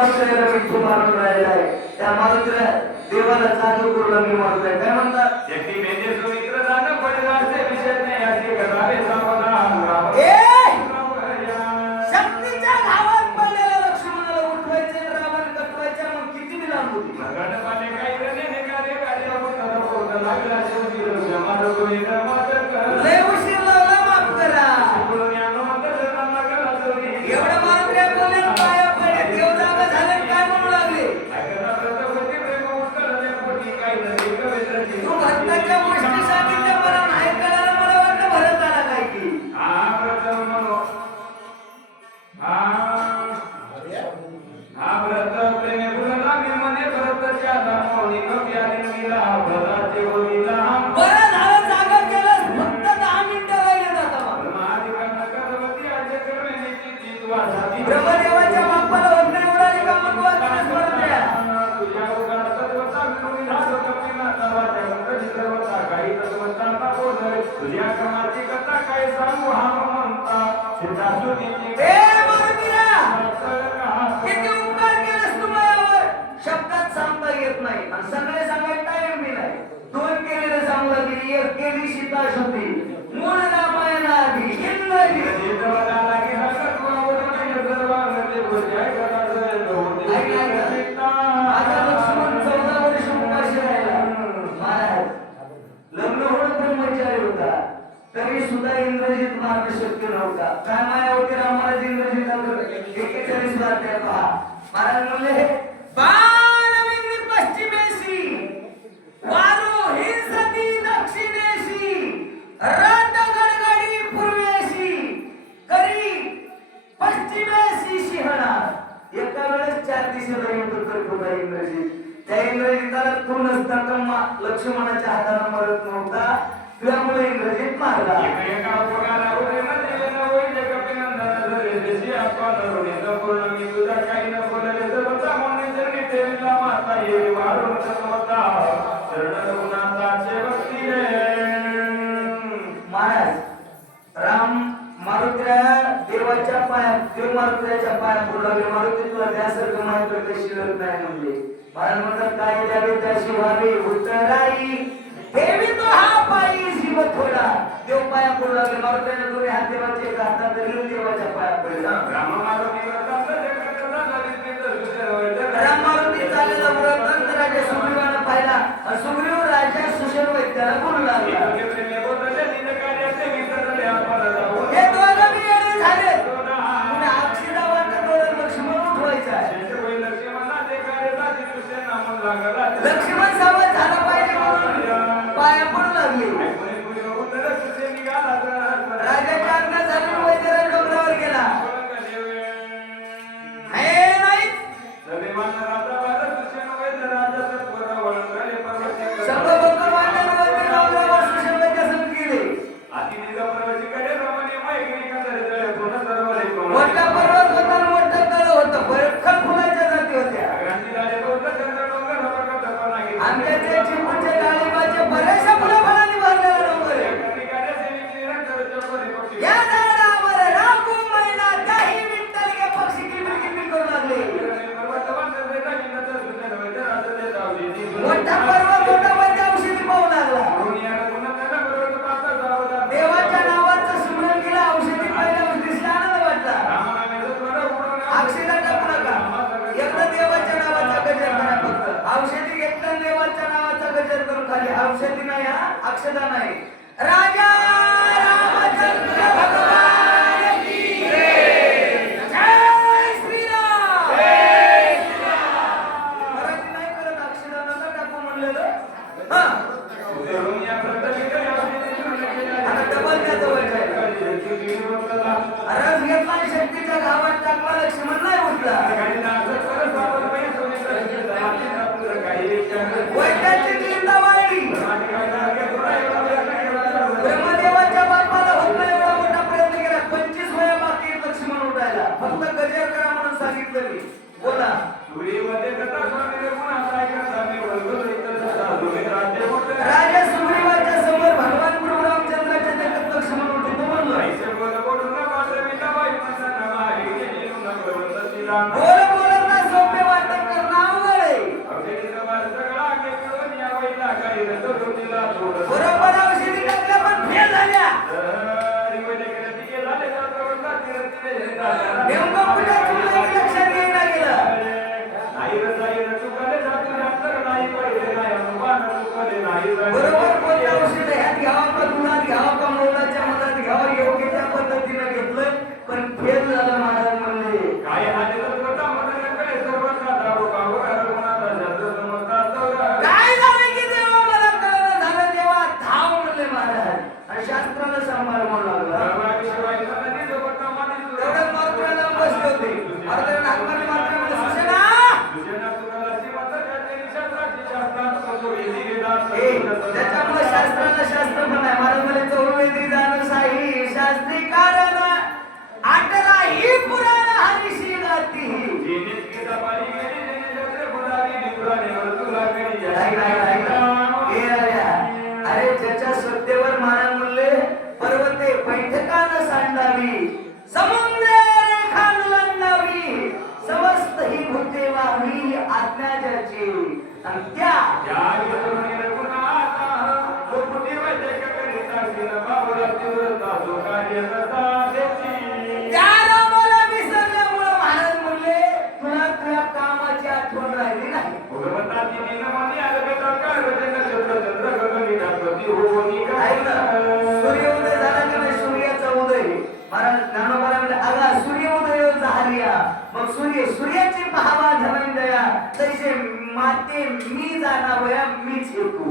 मारुतीला विठू मारून राहिला आहे. त्या मारुतीला देवाला चालू करून मी मारतोय. काय म्हणतात? एकटी मेंढे सुमित्र जाणं पडगाचे विषय नाही असे करावे सावधान. शक्तीच्या घावात पडलेल्या लक्ष्मणाला उठवायचे, रावण कटवायचे. मग किती मी लांब होती? गणपाले काही रणे कार्य कार्य होत लागला शेवटी जमाल कोणी लय उशीर लावला, माफ करा. एवढं मारुत्या बोलले पाया पडले, देव जागा झाले काय म्हणू लागले? तू भक्ताच्या गोष्टी सांगितल्या मला नाही कळालं. मला वाटलं भरत आला काय की. बरं झालं जागा केलंस. फक्त 10 मिनिटं राहिले आता. ब्रह्मदेवाच्या बाप्पाला वगैरे उडाली का मग वाचण्यास म्हणत्या. तुझ्या क्रमाची कथा काय सांगू हा म्हणता किती उपकार केलेस तू माझ्यावर. शब्दात सांगता येत नाही आणि सगळे सांगायला टाइम बी नाही. 2 केलेले सांगू लागली. 1 केली सीता शुद्धी मूळ रामायणाआधी इंद्रजी आता लक्ष्मण 14 वर्ष उपाशी राहिला. महाराज लग्न होणं ब्रह्मचारी होता तरी सुद्धा इंद्रजित मार्ग शक्य नव्हता. काय माया होती रामाला इंद्रजित 41 वारते पहा. महाराज म्हणले बाणविंद पश्चिमेशी वारो हिंसती दक्षिणेशी रथ गडगडी पूर्वेशी करी पश्चिमेशी सिंहनाद. एका वेळेस 4 दिशेला युद्ध करत होता इंद्रजित. त्या इंद्रजिताला खून असताना लक्ष्मणाच्या हाताला मरत नव्हता. त्यामुळे इंद्रजित मारला. महाराज राम मारुतीला देवाच्या पाया देव मारुतीच्या पाया पडले. मारुती तुला त्यासारखं माहिती कशी लग्न नाही म्हणले. महाराज म्हणतात काय द्यावे त्याशी व्हावे उतराई देवी तो हा पायी जीव थोडा. देव पाया पडू लागले. मारुतीने दोन्ही हात देवाचे एका हातात धरून देवाच्या पाया पडले. राम मारुती चाललेला व्रत राजा सुग्रीवानं पाहिला. सुग्रीव राजा सुशेन वैद्याला बोलू लागला. हे दोघं मी येणे झाले. तुम्ही अक्षिदा वाटत डोळ्यात लक्ष्मण उठवायचा. लक्ष्मण सावध झाला पाहिजे म्हणून पाया पडू लागले. राजाच्या आज्ञा झाली. वैद्यराज डोंगरावर गेला. हे नाही मोठा पर्वत होता, मोठा तळ होतं, बरखड फुलाच्या जाती होत्या. आमच्या त्या चिंबूच्या डाळिंबाचे बऱ्याचशा फुलं फळांनी भरलेला डोंगर आहे. या झाडावर राखू महिना काही विठ्ठल के पक्षी किलबिल करू लागले. मोठा पर्वत होता पण औषधी पाहू लागला. देवाच्या नावाचं स्मरण केलं. औषधी पाहिल्या दिसला आनंद वाटला. अक्षदा टाकू नका. एकदा देवाच्या नावाचा गजर करा फक्त. औषधी घेतलं देवाच्या नावाचा गजर करून खाली. औषधी नाही हा, अक्षदा नाही. राजा रामचंद्र भगवान की जय. जय श्रीराम. मराठी नाही करत. अक्षदा नका टाकू म्हणलेलं. हा आता डबल त्या जवळ रस घेतला शक्तीच्या गावात टाकला. लक्ष्मण नाही उठला. वैद्याची चिंता वाढली. ब्रह्मदेवाच्या बापाला होत नाही एवढा मोठा प्रयत्न केला. 25 वया बाकी लक्ष्मण उठायला. फक्त गजर करा म्हणून सांगितलं मी. बोला राजा सुग्रीवाच्या समोर भगवान प्रभू रामचंद्राच्या जगत लक्ष्मण उठतो म्हणलं. बोल बोलत ना सोपे आणि त्या या विसरून रघुनाथा गोपुटी वैद्यक करिता दिन बाबूला तीव्रता जो कार्य करता त्याची त्या रामाला विसरल्यामुळे महाराज म्हणले तुला तुझ्या कामाची आठवण राहिली नाही. भगवंताची दिन मनी आलगता कार्य नक्षत्र चंद्र गगनी प्रति होनी ऐक ना, सूर्योदय झाला की नाही, सूर्याचा उदय. महाराज ज्ञानोबाला म्हणले अगा सूर्योदय झालिया, मग सूर्याची पाहावा धनंजया, तैसे माते मी जाणावया मीच येतो.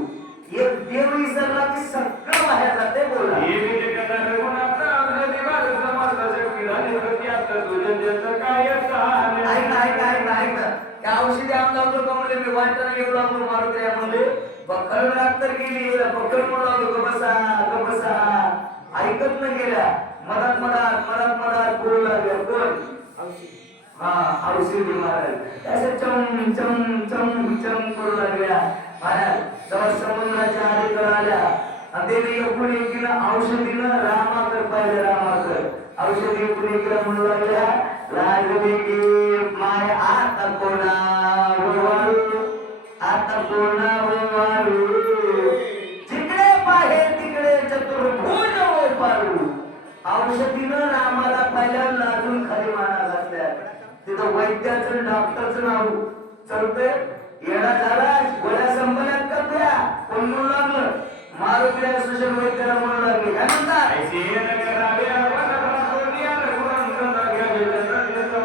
एक देव विसरला की सगळं बाहेर जाते. बोला हे विवेक रघुनाथ अंजनी बाल समर्थ शक्ती झाली प्रति आता तुझे जग काय झाले. ऐक ना, त्या औषधी आमदार लोक म्हणले मी वाटण येऊ लागलो मारुती म्हणले बकळ तर गेली बकळ म्हणून ग बसा ऐकत न गेल्या मधात बोलू लागल्या. कोण? हा औषधी महाराज असे चम चम चम चम करू लागल्या. महाराज जेव्हा समुद्राच्या आधी आल्या आणि ते एकूण एकीनं औषधीनं रामाकर पाहिलं. रामाकर औषधी एकूण एकीला म्हणू लागल्या लागली की माय आता कोणा वाळू जिकडे पाहे तिकडे चतुर्भुज पारू. औषधीनं रामाला पाहिल्या लाजून खाली माना घातल्या. तिथं वैद्याचं डॉक्टरचं नाव चलतंय. येडा झाला गोळ्या संपल्यात का तुया कोण म्हणू लागलं मारुतीला सुशल वैद्याला म्हणू लागले काय म्हणतात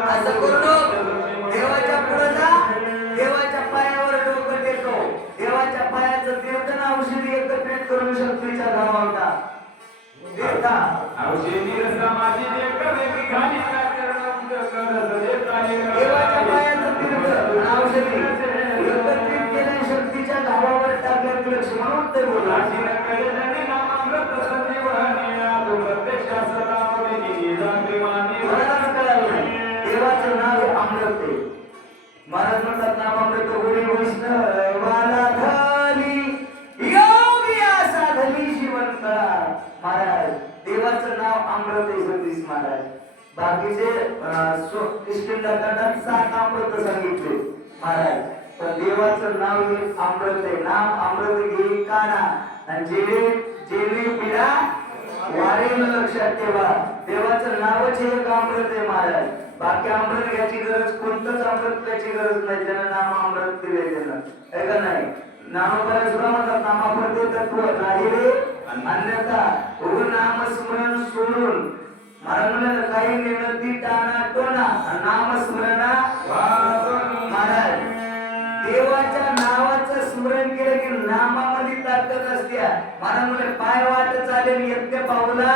असं करू देवाच्या पुढे जा, देवाच्या पायावर डोकं टेको. देवाच्या पायाचं कीर्तन औषधी एकत्रित करून शक्तीच्या धावावता देता औषधी रसामाची देखवेगी घाली देवाच्या पायाचं कीर्तन औषधी एकत्रित केल्या शक्तीच्या धावावर टाकल्या की लक्ष म्हणून ते बोला देवाचं नाव अमृत आहे. महाराज म्हणतात नाम अमृत गुणी वैष्णवाला झाली योगी साधली जीवन कळा. महाराज देवाचं नाव अमृत आहे. सतीश महाराज बाकीचे किष्किंधाकांडात 7 अमृत सांगितले महाराज, पण देवाचं नाव हे अमृत आहे. नाम अमृत घे काना आणि जेणे पिढा वारेन लक्षात ठेवा. देवाचं नावच हे एक अमृत आहे महाराज. बाकी अमृत घ्यायची गरज कोणतंच अमृत घ्यायची गरज नाही. त्यानं नाम अमृत दिले त्यानं आहे का नाही. नामोबाला सुद्धा म्हणतात नामाप्रते तत्व नाही रे अन्यथा नामस्मरण सोडून महाराज म्हणाले काही नेणती टाणा टोना नामस्मरणा महाराज देवाच्या नावाचं स्मरण केलं की नामामध्ये ताकद असते. महाराज म्हणाले पाय वाट चालेल येते पाऊला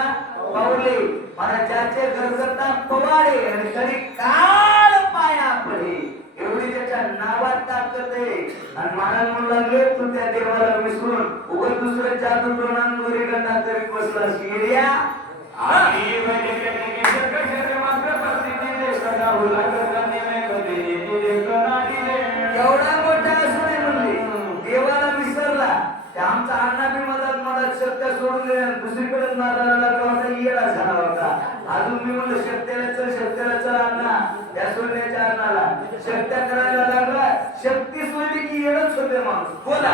पाऊले. महाराज ज्याचे गरजता पवाडे आणि कधी काळ पाया पडे एवढी त्याच्या नावात ताकद आहे. आणि महाराज म्हणू लागले तू त्या देवाला विसरून उगाच दुसरं जादू टोणांवरी गंडा करीत बसला शिर्या. आम्ही वैद्यकीय जग शरीर मात्र परिस्थिती सदा हुला करणे में कधी एवढा मोठा असून म्हणले देवाला विसरला. आमचा अण्णा बी मदत सत्य सोडून दुसरीकडे मारायला लागला होता. येडा झाला होता. अजून मी म्हणलं शक्त्याला चल अण्णा त्या सोडण्याच्या अण्णाला शक्त्या करायला लागला. शक्ती सोडली की येडच होते माणूस. बोला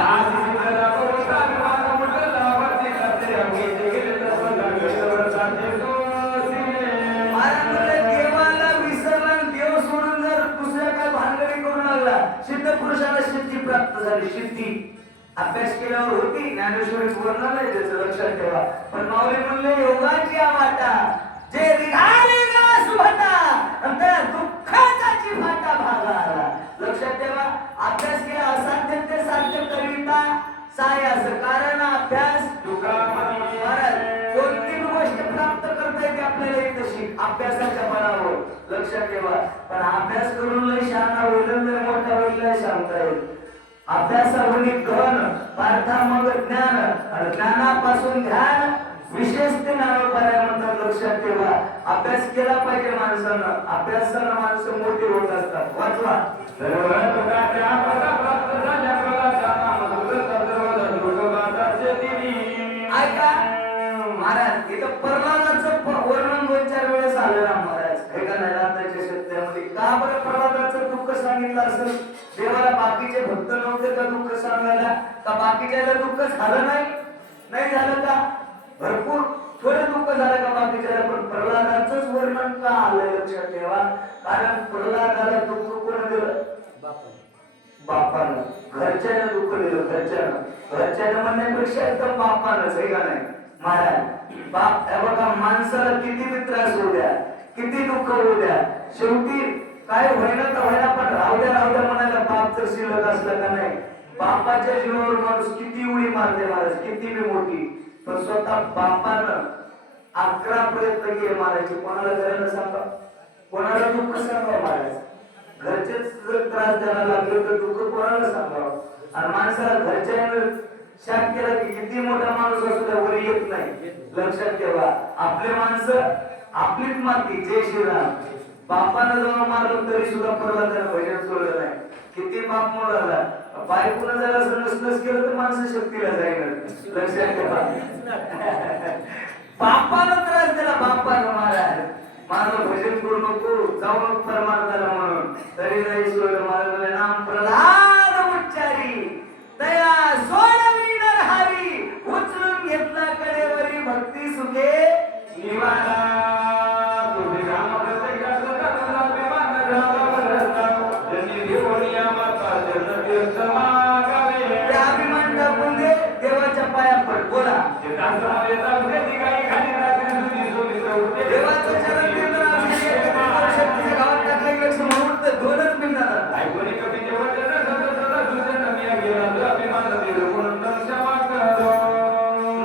देवाला विसरला देव सोडून जर दुसऱ्या काय भानगडी करू लागला सिद्ध पुरुषाला सिद्धी प्राप्त झाली. सिद्धी अभ्यास केल्यावर होती ज्ञानेश्वरी वर्णन आहे त्याचं लक्षात ठेवा. पण माऊली म्हणले योगाची वाटा जे रिघाले सुभटा त्या दुःखाचा चिभाटा भागा आला. लक्षात ठेवा अभ्यास केला असाध्य ते साध्य करिता सायास कारण अभ्यास महाराज कोणती गोष्ट प्राप्त करता येते आपल्याला तशी अभ्यासाच्या बळावर. लक्षात ठेवा पण अभ्यास करून लय शहाणा होईल लय मोठा होईल लय सांगता येईल. अभ्यासावरी गहन पार्था मग ज्ञान आणि ज्ञानापासून ध्यान विशेष ते नारोपाऱ्या म्हणतात. लक्षात ठेवा अभ्यास केला पाहिजे माणसानं. अभ्यासानं माणसं मोठी होत असतात. वाचवा ऐका महाराज इथं प्रल्हादाचं वर्णन 2-4 वेळेस आलं ना महाराज. हे का नाही रात्रीच्या शेतकऱ्यामध्ये का बरं प्रल्हादाचं दुःख सांगितलं सांगितलं असेल देवाला बाकीचे भक्त नव्हते का दुःख सांगायला? का बाकीच्याला दुःख झालं नाही? नाही झालं का? भरपूर थोडं दुःख झालं का बाकीच्याला? पण प्रल्हादाचंच वर्णन का आलंय लक्षात ठेवा. कारण प्रल्हादाला दुःख कोण दिलं? बापानं. घरच्यानं दुःख दिलं. घरच्यानं म्हणण्यापेक्षा एकदम बापानंच आहे का नाही महाराज? बाप बघा माणसाला किती बी त्रास होऊ द्या, किती दुःख होऊ द्या, शेवटी काय होईना तर होईना पण राहू द्या म्हणायला बाप जर शिल्लक असला का नाही. बापाच्या जीवावर माणूस किती उडी मारते महाराज, किती बी मोठी, पण स्वतः बापानं 11 प्रयत्न केले मारायचे. कोणाला करायला सांगा, कोणाला दुःख सांगा महाराज? घरचेच जर त्रास द्यायला लागले तर दुःख कोणाला सांगावं? आणि माणसाला घरच्यानं शाप केला की किती मोठा माणूस असू द्या वर येत नाही. लक्षात ठेवा, आपले माणसं आपलीच माती. जय श्रीराम. बापानं जेव्हा मारलं तरी सुद्धा प्रल्हादानं भजन सोडलं नाही. किती बाप मोडाला, बायकोनं जर असं नसलंच केलं तर माणसं शक्तीला जाईल. लक्षात ठेवा, बापानं त्रास दिला, बापानं महाराज माझं भजन करू नको, जाऊ नको परमार्थाला म्हणून, तरी नाही सोडलं महाराज. नाम प्रल्हाद उच्चारी दया सोडवी नरहारी, उचलून घेतला कडेवरी भक्ती सुखे निवारा. अभिमान टाकून दे देवाच्या पाया पड. बोला देवाचं चरण शक्तीच्या गावात टाकल्यापेक्षा म्हणून तर 2च मिनिटात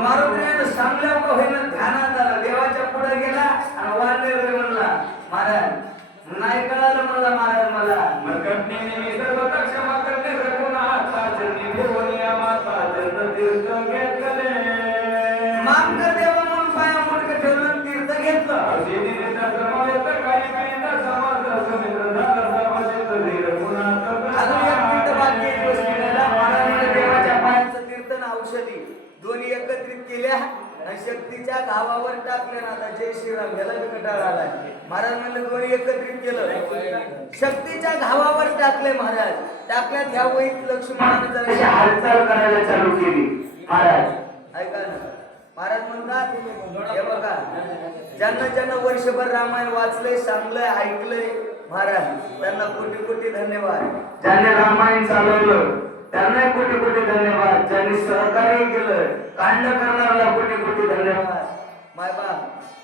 मारुतीने सांगल्या का होईना ध्यानात आला. देवाच्या पुढे गेला आणि वाढले म्हणला महाराज नाही कळालं म्हणला महाराज मला माफ कर देवा म्हणून पाया मोडकं ठेवलं, तीर्थ घेतलं. अजून एक मिनिट बाकी आहे बसलेला. महाराजांनी देवाच्या पायाचं तीर्थ आणि औषधी दोन्ही एकत्रित केल्या आणि शक्तीच्या घावावर टाकल्या. ना आता जय श्रीराम याला बी कटाळा आलाय. महाराज म्हणले दोन्ही एकत्रित केलं, शक्तीच्या घावावर टाकले. महाराज टाकल्यात ह्या वहीत लक्ष्मणाने जरा हालचाल करायला चालू केली. महाराज ऐका ना, महाराज म्हणतात हे बघा, ज्यांना वर्षभर रामायण वाचलंय, सांगलंय, ऐकलंय महाराज त्यांना कोटी कोटी धन्यवाद. ज्यांनी रामायण चालवलं त्यांना कोटी कोटी धन्यवाद. ज्यांनी सहकार्य केलं, कांड करणाऱ्याला कोटी कोटी धन्यवाद. माय बाप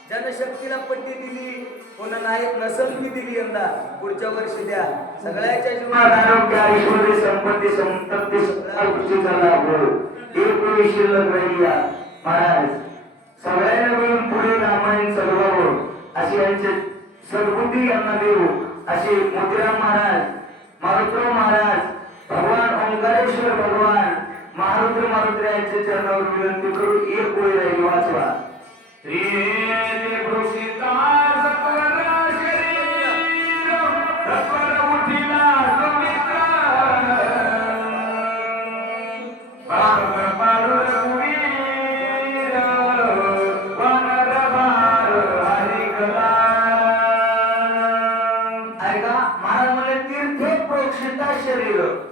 ज्यानं शक्तीला पट्टी दिली, कोणा नाही नसल की दिली, यंदा पुढच्या वर्षी द्या. सगळ्याच्या जीवनात आरोग्य, ऐश्वर्य, संपत्ती, संपत्ती सगळ्या गोष्टीचा लाभ हो. एक वेळी शिल्लक राहिला महाराज. सगळ्यांना मिळून पुढे रामायण चालवावं अशी यांची सद्बुद्धी यांना देऊ, अशी मोतीराम महाराज, मारुतराव महाराज, भगवान ओंकारेश्वर भगवान मारुती यांच्या चरणावर विनंती करू. एक वेळ राहिली वाचवा.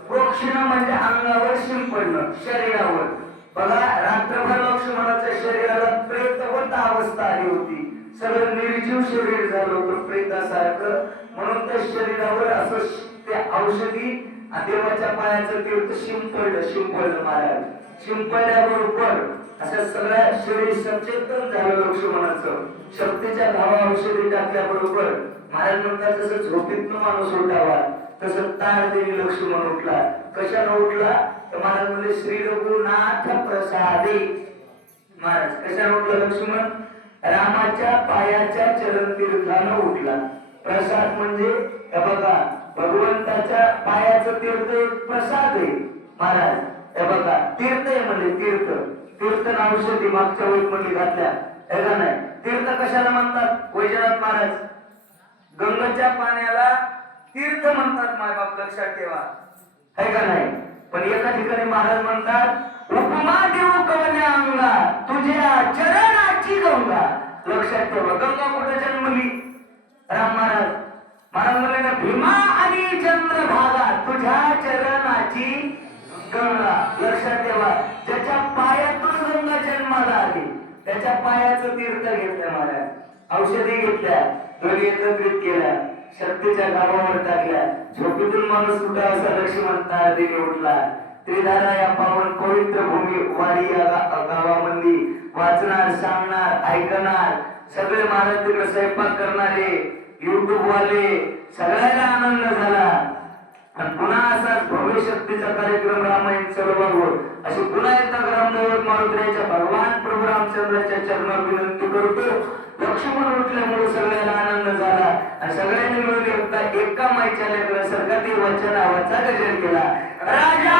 प्रोक्षण म्हणजे अंगावर शिंपडणं, शरीरावर. बघा रात्रभर लक्ष्मणाच्या शरीराला प्रेतवत अवस्था आली होती. सगळं निर्जीव शरीर झालं होतं प्रेतासारखं. म्हणून त्या शरीरावर असं ते औषधी देवाच्या पायाचं तीर्थ शिंपडलं महाराज. शिंपडल्याबरोबर असं सगळ्या शरीर सचेतन झालं लक्ष्मणाचं. शक्तीच्या धावा औषधी टाकल्याबरोबर महाराज म्हणतात जसं झोपेतनं माणूस उठावा तसं तार देवी लक्ष्मण उठला. कशाला उठला तर महाराज म्हणजे श्री रघुनाथ प्रसादे. महाराज कशाला उठला लक्ष्मण? रामाच्या पायाच्या चरण तीर्थानं उठला. प्रसाद म्हणजे हे बघा भगवंताच्या पायाचं तीर्थ एक प्रसाद आहे महाराज. हे बघा तीर्थ आहे म्हणजे तीर्थ. तीर्थ औषधी मागच्या वेळी मध्ये घातल्या हे का नाही. तीर्थ कशाला म्हणतात वैजनाथ महाराज? गंगेच्या पाण्याला तीर्थ म्हणतात मायबाप, लक्षात ठेवा है का नाही. पण एका ठिकाणी महाराज म्हणतात उपमा देऊ कवन्या अंगा तुझ्या चरणाची गंगा. लक्षात ठेवा गंगा कुठे जन्मली? राम महाराज. महाराज म्हणले ना भीमा आणि चंद्रभागा तुझ्या चरणाची गंगा. लक्षात ठेवा, ज्याच्या पायातून गंगा जन्माला आली त्याच्या पायाचं तीर्थ घेतलं महाराज. औषधी घेतल्या, दोन्ही एकत्रित केल्या, शक्तीच्या गावावर टाकल्या. झोपेतून माणूस उठा असा लक्ष्मण तारदीने उठला. त्रिधारा या पावन पवित्र भूमी वाडी या गावामध्ये वाचणार, सांगणार, ऐकणार, सगळे महाराज तिकडे स्वयंपाक करणारे, युट्यूब वाले, सगळ्याला आनंद झाला. आणि पुन्हा असाच भव्य शक्तीचा कार्यक्रम रामायण सर्वांवर अशी पुन्हा एकदा ग्रामदैवत मारुतीच्या भगवान प्रभू रामचंद्राच्या चरणावर विनंती करतो. लक्ष्मण उठल्यामुळे सगळ्याला आनंद झाला आणि सगळ्यांनी मिळून एकदा एका माईच्या लेकरासारखा ते वचनावाचा गजर केला. राजा